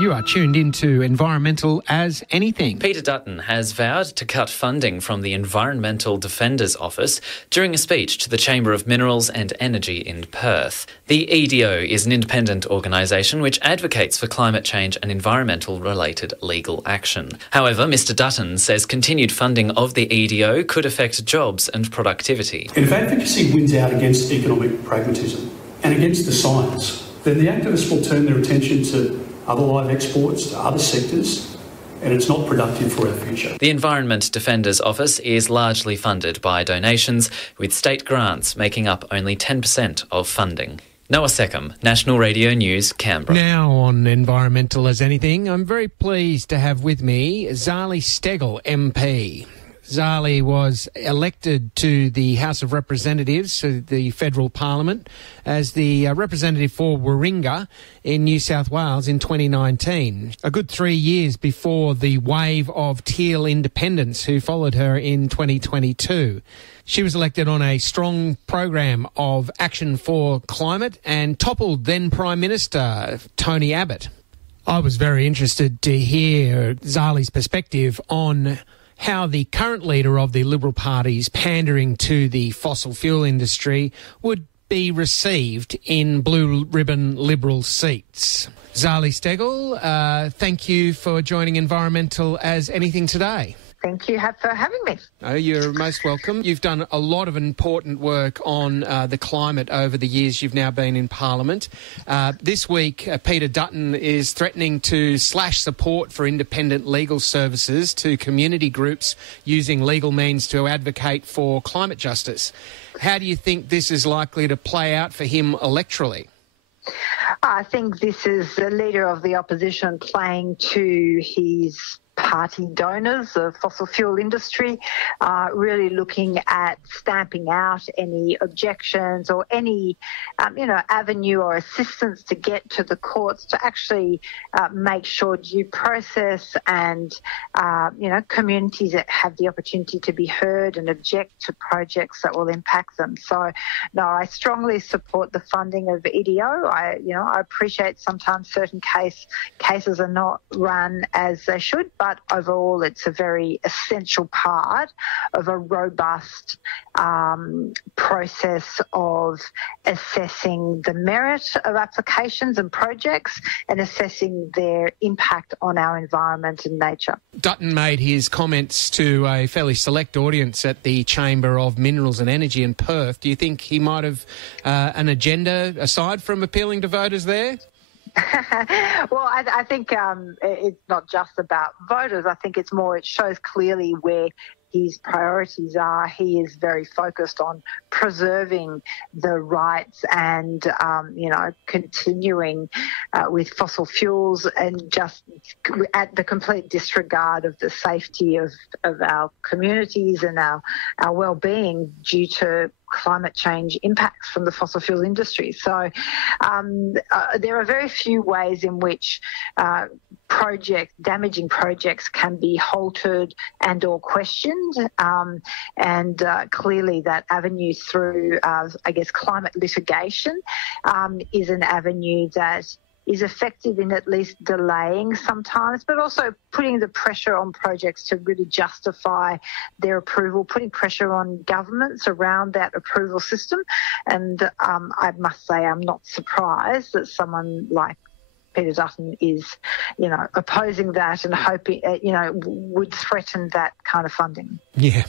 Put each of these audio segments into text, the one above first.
You are tuned into Environmental as Anything. Peter Dutton has vowed to cut funding from the Environmental Defender's Office during a speech to the Chamber of Minerals and Energy in Perth. The EDO is an independent organisation which advocates for climate change and environmental-related legal action. However, Mr Dutton says continued funding of the EDO could affect jobs and productivity. And if advocacy wins out against economic pragmatism and against the science, then the activists will turn their attention to other live exports, to other sectors, and it's not productive for our future. The Environment Defender's Office is largely funded by donations, with state grants making up only 10% of funding. Noah Seckham, National Radio News, Canberra. Now on Environmental as Anything, I'm very pleased to have with me Zali Steggall, MP. Zali was elected to the House of Representatives, the Federal Parliament, as the representative for Warringah in New South Wales in 2019, a good 3 years before the wave of teal independents who followed her in 2022. She was elected on a strong program of action for climate and toppled then Prime Minister Tony Abbott. I was very interested to hear Zali's perspective on how the current leader of the Liberal Party's pandering to the fossil fuel industry would be received in blue ribbon Liberal seats. Zali Steggall, thank you for joining Environmental as Anything today. Thank you for having me. Oh, you're most welcome. You've done a lot of important work on the climate over the years you've now been in Parliament. This week, Peter Dutton is threatening to slash support for independent legal services to community groups using legal means to advocate for climate justice. How do you think this is likely to play out for him electorally? I think this is the leader of the opposition playing to his party donors, the fossil fuel industry, really looking at stamping out any objections or any, avenue or assistance to get to the courts to actually make sure due process and, communities that have the opportunity to be heard and object to projects that will impact them. So, no, I strongly support the funding of EDO. I appreciate sometimes certain cases are not run as they should, but overall it's a very essential part of a robust process of assessing the merit of applications and projects and assessing their impact on our environment and nature. Dutton made his comments to a fairly select audience at the Chamber of Minerals and Energy in Perth. Do you think he might have an agenda aside from appealing to voters there? Well, I think it's not just about voters. I think it's more, it shows clearly where his priorities are. He is very focused on preserving the rights and, continuing with fossil fuels and just at the complete disregard of the safety of our communities and our well-being due to climate change impacts from the fossil fuel industry. So there are very few ways in which damaging projects can be halted and or questioned, and clearly that avenue through, climate litigation is an avenue that is effective in at least delaying sometimes, but also putting the pressure on projects to really justify their approval, putting pressure on governments around that approval system. And I must say I'm not surprised that someone like Peter Dutton is, opposing that and hoping, would threaten that kind of funding. Yeah.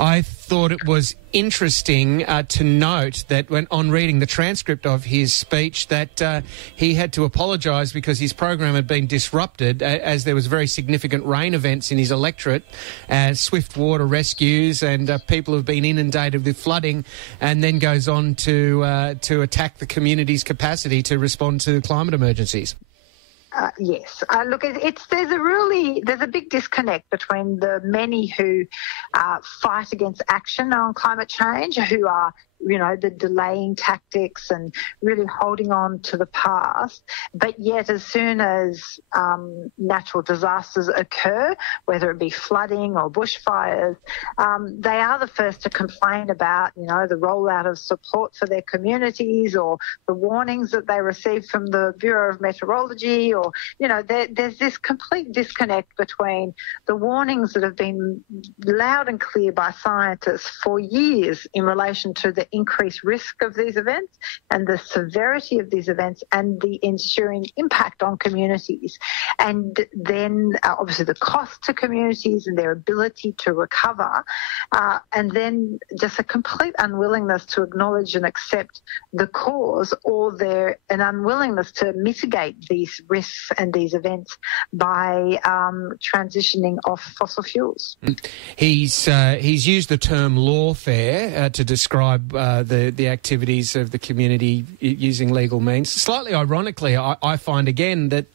I thought it was interesting to note that when on reading the transcript of his speech that he had to apologise because his program had been disrupted as there was very significant rain events in his electorate, swift water rescues and people have been inundated with flooding, and then goes on to attack the community's capacity to respond to climate emergencies. Yes. Look, there's a big disconnect between the many who fight against action on climate change, who are the delaying tactics and really holding on to the past. But yet, as soon as natural disasters occur, whether it be flooding or bushfires, they are the first to complain about, the rollout of support for their communities or the warnings that they receive from the Bureau of Meteorology, or, there's this complete disconnect between the warnings that have been loud and clear by scientists for years in relation to the increased risk of these events and the severity of these events and the ensuing impact on communities. And then obviously the cost to communities and their ability to recover, and then just a complete unwillingness to acknowledge and accept the cause, or an unwillingness to mitigate these risks and these events by transitioning off fossil fuels. He's used the term lawfare to describe the activities of the community using legal means. Slightly ironically, I find again that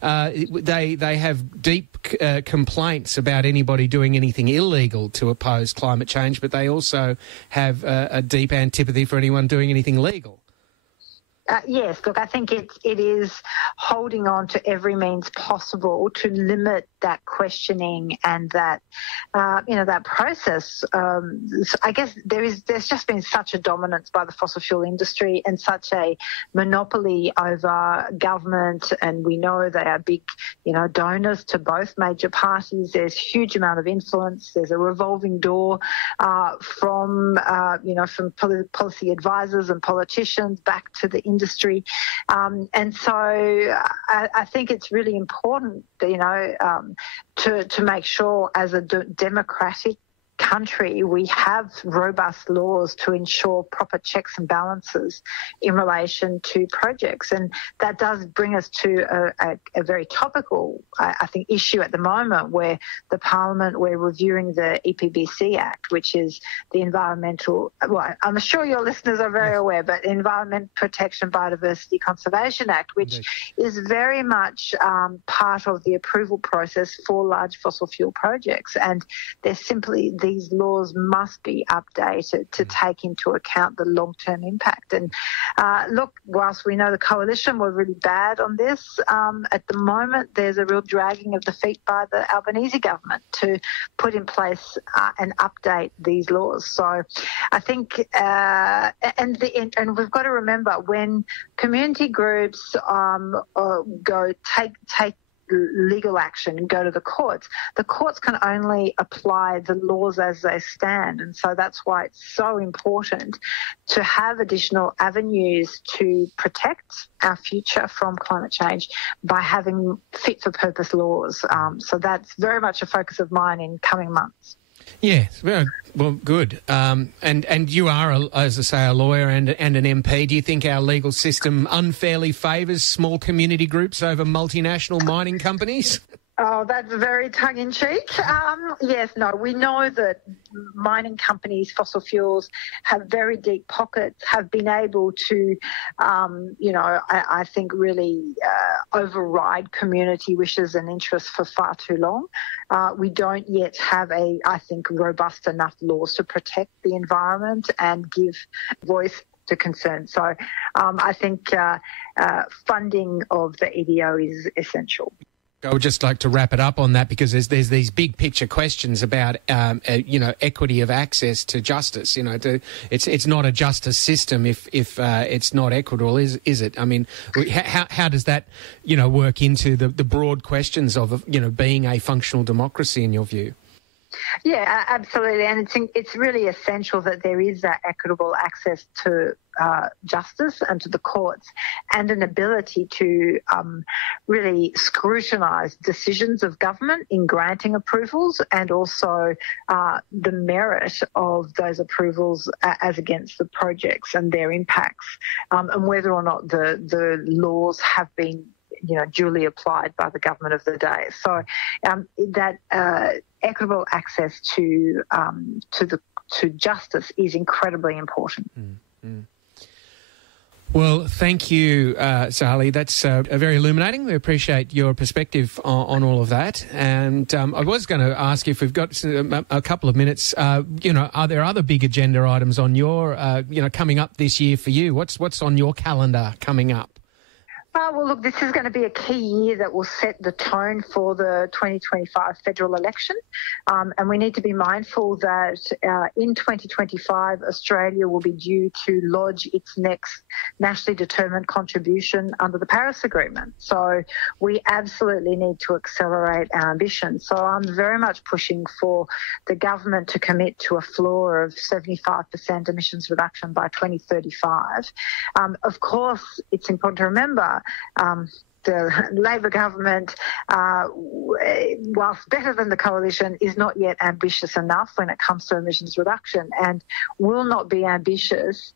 they have deep complaints about anybody doing anything illegal to oppose climate change, but they also have a deep antipathy for anyone doing anything legal. Yes, look, I think it is holding on to every means possible to limit that questioning and that, that process. I guess there's just been such a dominance by the fossil fuel industry and such a monopoly over government, and we know they are big, donors to both major parties. There's a huge amount of influence. There's a revolving door from policy advisors and politicians back to the industry. And so I think it's really important, to make sure as a democratic country we have robust laws to ensure proper checks and balances in relation to projects. And that does bring us to a very topical, I think, issue at the moment, where the Parliament, we're reviewing the EPBC Act, which is the environmental, well, I'm sure your listeners are very aware, but Environment Protection Biodiversity Conservation Act, which is very much part of the approval process for large fossil fuel projects. And there's simply these laws must be updated to take into account the long-term impact. And look, whilst we know the coalition were really bad on this, at the moment there's a real dragging of the feet by the Albanese government to put in place and update these laws. So I think, and we've got to remember, when community groups go take legal action and go to the courts can only apply the laws as they stand. And so that's why it's so important to have additional avenues to protect our future from climate change by having fit-for-purpose laws. So that's very much a focus of mine in coming months. Yes, very well, good. And you are, as I say, a lawyer and an MP. Do you think our legal system unfairly favours small community groups over multinational mining companies? Oh, that's very tongue-in-cheek. Yes, no, we know that mining companies, fossil fuels, have very deep pockets, have been able to, I think really override community wishes and interests for far too long. We don't yet have I think, robust enough laws to protect the environment and give voice to concern. So I think funding of the EDO is essential. I would just like to wrap it up on that, because there's these big picture questions about equity of access to justice. It's not a justice system if it's not equitable, is it? I mean, how does that work into the broad questions of being a functional democracy in your view? Yeah, absolutely, and it's really essential that there is that equitable access to justice and to the courts, and an ability to really scrutinise decisions of government in granting approvals, and also the merit of those approvals as against the projects and their impacts, and whether or not the laws have been duly applied by the government of the day. So that equitable access to justice is incredibly important. Mm-hmm. Well, thank you, Zali. That's very illuminating. We appreciate your perspective on all of that. And I was going to ask you if we've got a couple of minutes. Are there other big agenda items on your, coming up this year for you? What's on your calendar coming up? Well, look, this is going to be a key year that will set the tone for the 2025 federal election. And we need to be mindful that in 2025, Australia will be due to lodge its next nationally determined contribution under the Paris Agreement. So we absolutely need to accelerate our ambition. So I'm very much pushing for the government to commit to a floor of 75% emissions reduction by 2035. Of course, it's important to remember the Labor government, whilst better than the coalition, is not yet ambitious enough when it comes to emissions reduction and will not be ambitious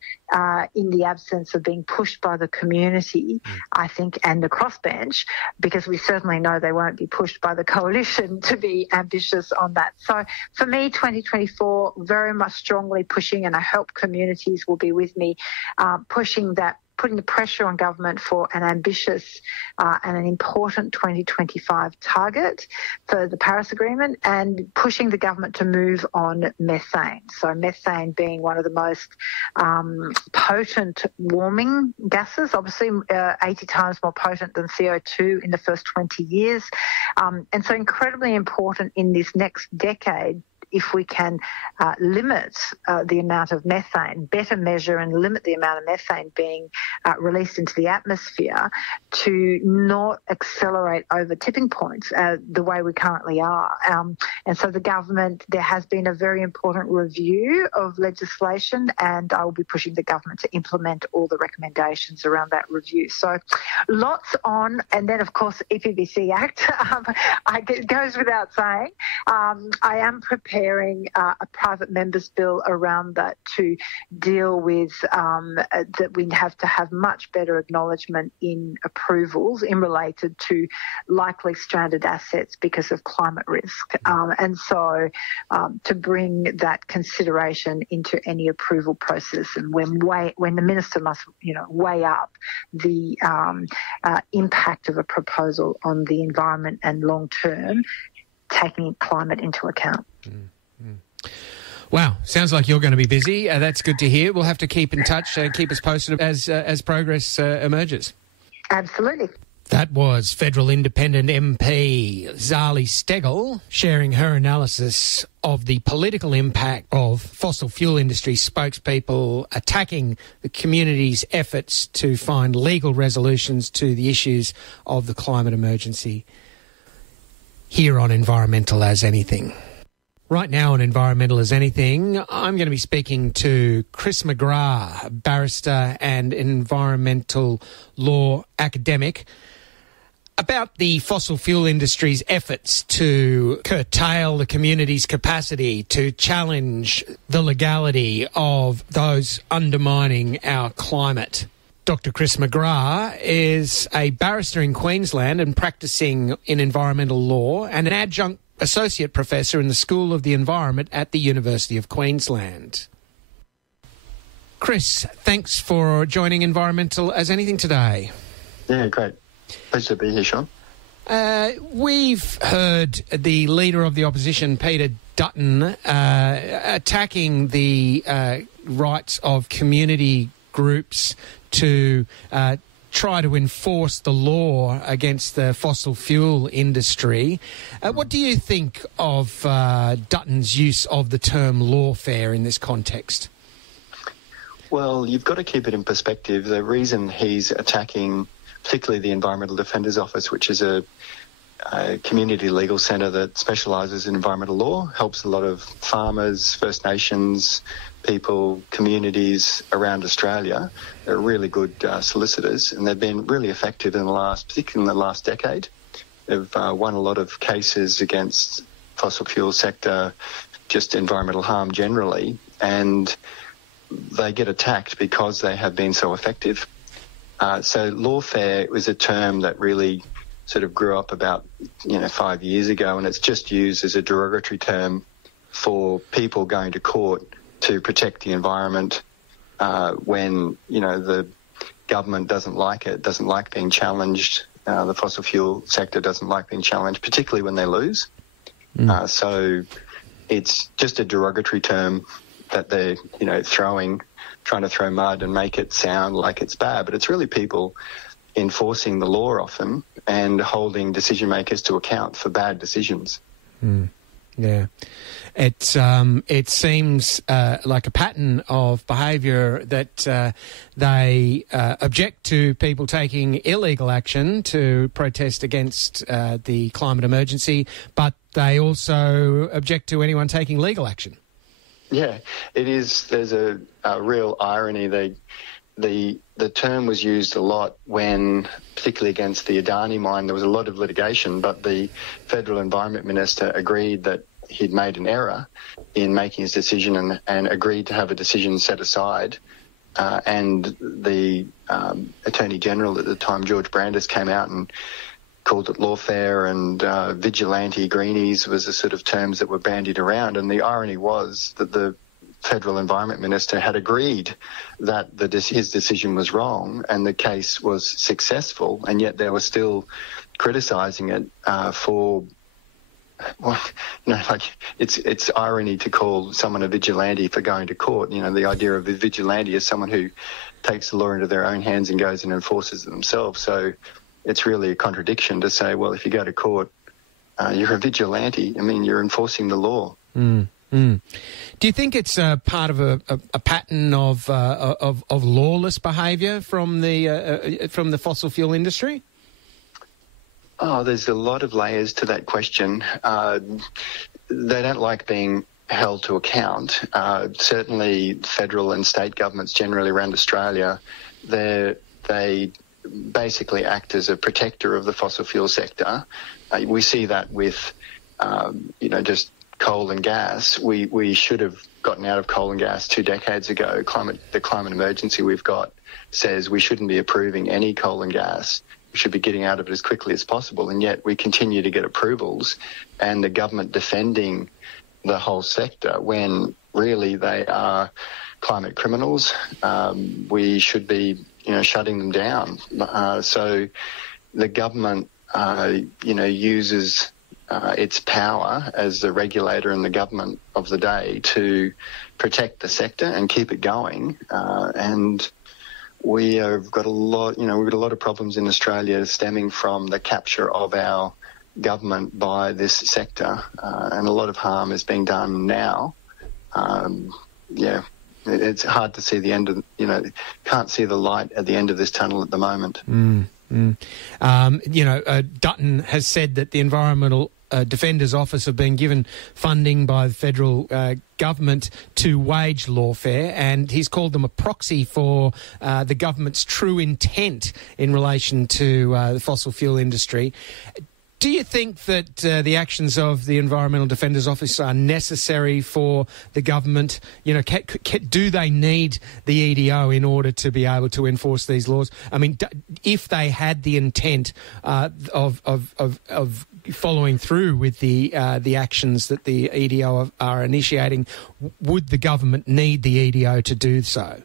in the absence of being pushed by the community, I think, and the crossbench, because we certainly know they won't be pushed by the coalition to be ambitious on that. So for me, 2024, very much strongly pushing, and I hope communities will be with me, pushing that, putting the pressure on government for an ambitious and an important 2025 target for the Paris Agreement, and pushing the government to move on methane. So methane being one of the most potent warming gases, obviously 80 times more potent than CO2 in the first 20 years. And so incredibly important in this next decade, if we can limit the amount of methane, better measure and limit the amount of methane being released into the atmosphere, to not accelerate over tipping points the way we currently are. And so the government, there has been a very important review of legislation, and I will be pushing the government to implement all the recommendations around that review. So lots on. And then, of course, EPBC Act, it goes without saying. I am preparing a private members bill around that to deal with that we have to have much better acknowledgement in approvals in related to likely stranded assets because of climate risk. And so to bring that consideration into any approval process, and when the minister must weigh up the impact of a proposal on the environment and long term, taking climate into account. Wow, sounds like you're going to be busy. That's good to hear. We'll have to keep in touch, keep us posted as progress emerges. Absolutely. That was Federal Independent MP Zali Steggall sharing her analysis of the political impact of fossil fuel industry spokespeople attacking the community's efforts to find legal resolutions to the issues of the climate emergency here on Environmental As Anything. Right now on Environmental As Anything, I'm going to be speaking to Chris McGrath, barrister and environmental law academic, about the fossil fuel industry's efforts to curtail the community's capacity to challenge the legality of those undermining our climate. Dr Chris McGrath is a barrister in Queensland and practising in environmental law, and an adjunct associate professor in the School of the Environment at the University of Queensland. Chris, thanks for joining Environmental As Anything today. Yeah, great. Pleasure to be here, Sean. We've heard the leader of the opposition, Peter Dutton, attacking the rights of community groups to try to enforce the law against the fossil fuel industry. What do you think of Dutton's use of the term lawfare in this context? Well, you've got to keep it in perspective. The reason he's attacking particularly the Environmental Defenders Office, which is a community legal centre that specialises in environmental law, helps a lot of farmers, First Nations people, communities around Australia. They're really good solicitors, and they've been really effective particularly in the last decade. They've won a lot of cases against fossil fuel sector, just environmental harm generally, and they get attacked because they have been so effective. So lawfare was a term that really sort of grew up about 5 years ago, and it's just used as a derogatory term for people going to court to protect the environment when the government doesn't like it, doesn't like being challenged. The fossil fuel sector doesn't like being challenged, particularly when they lose. So it's just a derogatory term that they're, trying to throw mud and make it sound like it's bad, but it's really people enforcing the law often and holding decision makers to account for bad decisions. Yeah. It seems like a pattern of behaviour that they object to people taking illegal action to protest against the climate emergency, but they also object to anyone taking legal action. Yeah, it is. There's a real irony. The term was used a lot when, particularly against the Adani mine, there was a lot of litigation, but the Federal Environment Minister agreed that he'd made an error in making his decision and agreed to have a decision set aside. And the Attorney General at the time, George Brandis, came out and called it lawfare, and vigilante greenies was the sort of terms that were bandied around. And the irony was that the Federal Environment Minister had agreed that his decision was wrong and the case was successful, and yet they were still criticising it for... Well, it's irony to call someone a vigilante for going to court. The idea of a vigilante is someone who takes the law into their own hands and goes and enforces it themselves. So it's really a contradiction to say, well, if you go to court, you're a vigilante. I mean, you're enforcing the law. Do you think it's part of a pattern of lawless behaviour from the fossil fuel industry? Oh, there's a lot of layers to that question. They don't like being held to account. Certainly federal and state governments generally around Australia, they basically act as a protector of the fossil fuel sector. We see that with, just coal and gas. We should have gotten out of coal and gas 2 decades ago. The climate emergency we've got says we shouldn't be approving any coal and gas. We should be getting out of it as quickly as possible, and yet we continue to get approvals and the government defending the whole sector when really they are climate criminals. We should be, shutting them down. So the government, uses its power as the regulator and the government of the day to protect the sector and keep it going. And we have got a lot, we've got a lot of problems in Australia stemming from the capture of our government by this sector, and a lot of harm is being done now. It's hard to see the end of, can't see the light at the end of this tunnel at the moment. Dutton has said that the Environmental Defender's Office have been given funding by the federal government to wage lawfare, and he's called them a proxy for the government's true intent in relation to the fossil fuel industry. Do you think that the actions of the Environmental Defender's Office are necessary for the government? Do they need the EDO in order to be able to enforce these laws? I mean, if they had the intent of following through with the actions that the EDO are initiating, would the government need the EDO to do so?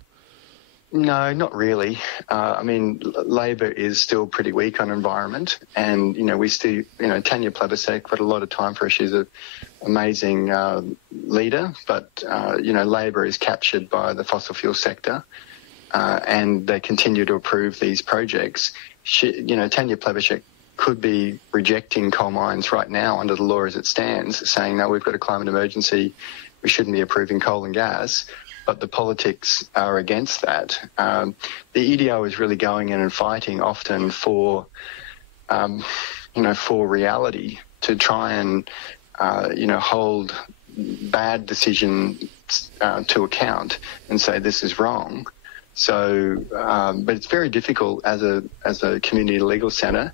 No, not really. Labor is still pretty weak on environment, and we still, Tanya Plibersek got a lot of time for her. She's an amazing leader, but Labor is captured by the fossil fuel sector, and they continue to approve these projects. Tanya Plibersek could be rejecting coal mines right now under the law as it stands, saying, no, we've got a climate emergency, we shouldn't be approving coal and gas. But the politics are against that. The EDO is really going in and fighting often for reality, to try and, hold bad decisions to account and say this is wrong. So, but it's very difficult as a community legal centre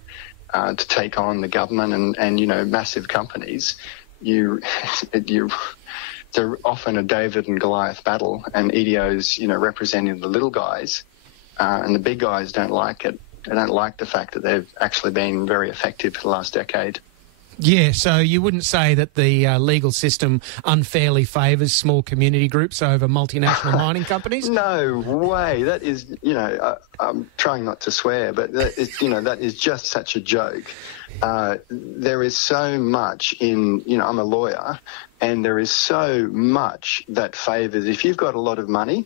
to take on the government and massive companies. They're often a David and Goliath battle, and EDO's, representing the little guys, and the big guys don't like it. They don't like the fact that they've actually been very effective for the last decade. Yeah, so you wouldn't say that the legal system unfairly favours small community groups over multinational mining companies? No way. That is, I'm trying not to swear, but that is just such a joke. There is so much I'm a lawyer, and there is so much that favours, if you've got a lot of money,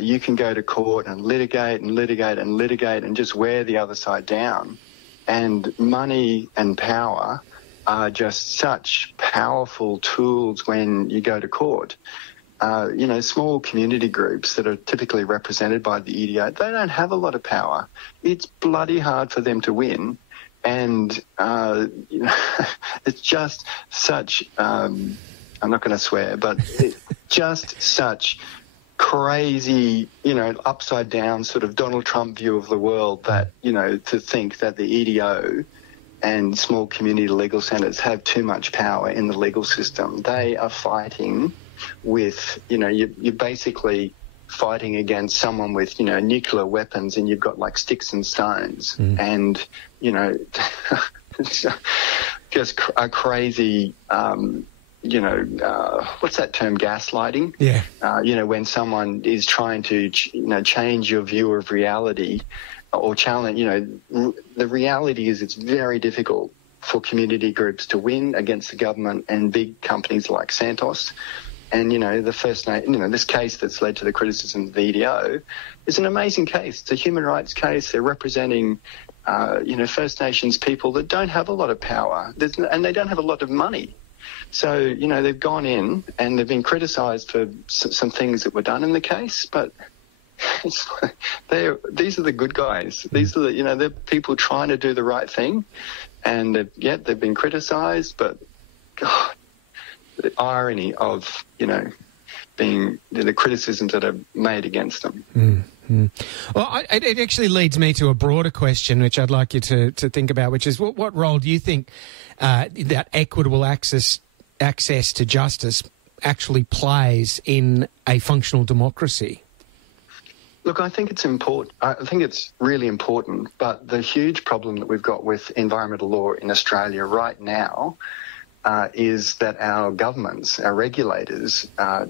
you can go to court and litigate and litigate and litigate and just wear the other side down. And money and power are just such powerful tools when you go to court. Small community groups that are typically represented by the EDO, they don't have a lot of power. It's bloody hard for them to win. And, it's just such, I'm not going to swear, but it's just such crazy, upside down sort of Donald Trump view of the world that, to think that the EDO and small community legal centres have too much power in the legal system. They are fighting with, you're basically fighting against someone with, nuclear weapons, and you've got like sticks and stones. And, just a crazy, what's that term, gaslighting? Yeah. When someone is trying to, change your view of reality or challenge, the reality is it's very difficult for community groups to win against the government and big companies like Santos. And, this case that's led to the criticism of the EDO is an amazing case. It's a human rights case. They're representing, First Nations people that don't have a lot of power and they don't have a lot of money. So, they've gone in and they've been criticised for some things that were done in the case, but these are the good guys. These are they're people trying to do the right thing, and they've been criticised, but God, the irony of, being the criticisms that are made against them. Mm-hmm. Well, it actually leads me to a broader question, which I'd like you to think about, which is what role do you think that equitable access to justice actually plays in a functional democracy? Look, I think it's important. I think it's really important, but the huge problem that we've got with environmental law in Australia right now is that our governments, our regulators, are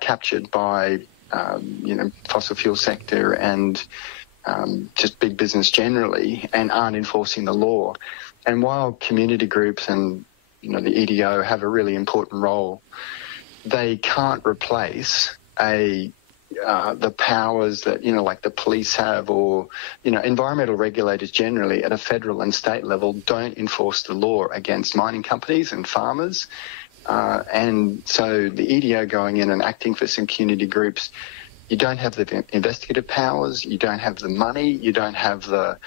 captured by, fossil fuel sector and just big business generally, and aren't enforcing the law. And while community groups and, the EDO have a really important role, they can't replace the powers that, like the police have, or, environmental regulators generally at a federal and state level don't enforce the law against mining companies and farmers. And so the EDO going in and acting for some community groups, you don't have the investigative powers, you don't have the money, you don't have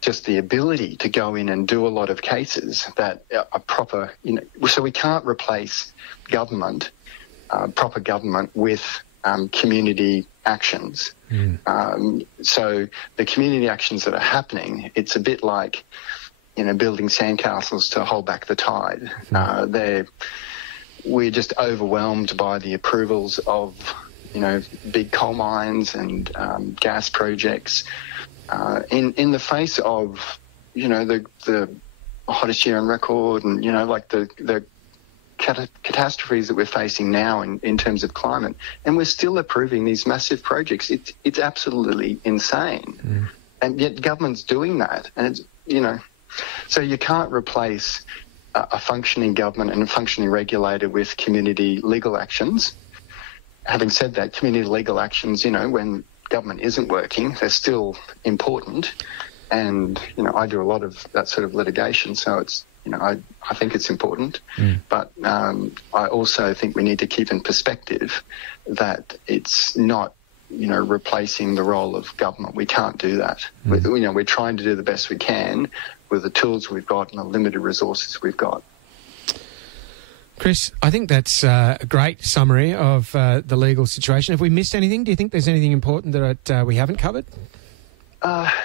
just the ability to go in and do a lot of cases that are proper, so we can't replace government, proper government with community actions. So the community actions that are happening, it's a bit like, building sandcastles to hold back the tide. We're just overwhelmed by the approvals of, big coal mines and gas projects in the face of, the hottest year on record and, the catastrophes that we're facing now in terms of climate, and we're still approving these massive projects. It's absolutely insane. And yet government's doing that, and it's, so you can't replace a functioning government and a functioning regulator with community legal actions. Having said that, community legal actions, when government isn't working, they're still important, and I do a lot of that sort of litigation, so it's I think it's important, but I also think we need to keep in perspective that it's not, replacing the role of government. We can't do that. We're trying to do the best we can with the tools we've got and the limited resources we've got. Chris, I think that's a great summary of the legal situation. Have we missed anything? Do you think there's anything important that we haven't covered?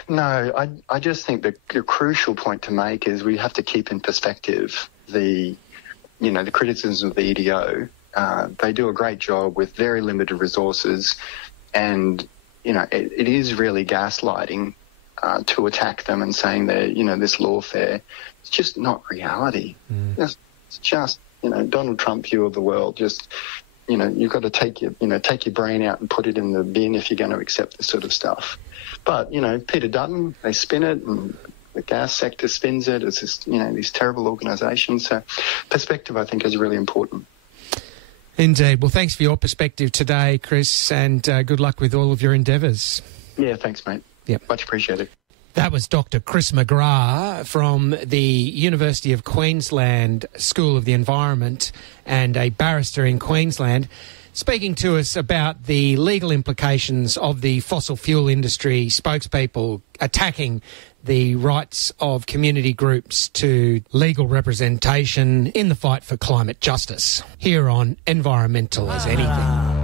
No, I just think the crucial point to make is we have to keep in perspective the criticism of the EDO. They do a great job with very limited resources, and, it is really gaslighting to attack them and saying they're, this lawfare. It's just not reality. It's just, Donald Trump view of the world. Just, you've got to take your brain out and put it in the bin if you're going to accept this sort of stuff. But, Peter Dutton, they spin it, and the gas sector spins it. It's just, these terrible organisations. So perspective, I think, is really important. Indeed. Well, thanks for your perspective today, Chris, and good luck with all of your endeavours. Yeah, thanks, mate. Yep. Much appreciated. That was Dr Chris McGrath from the University of Queensland School of the Environment and a barrister in Queensland, speaking to us about the legal implications of the fossil fuel industry spokespeople attacking the rights of community groups to legal representation in the fight for climate justice, here on Environmental as Anything.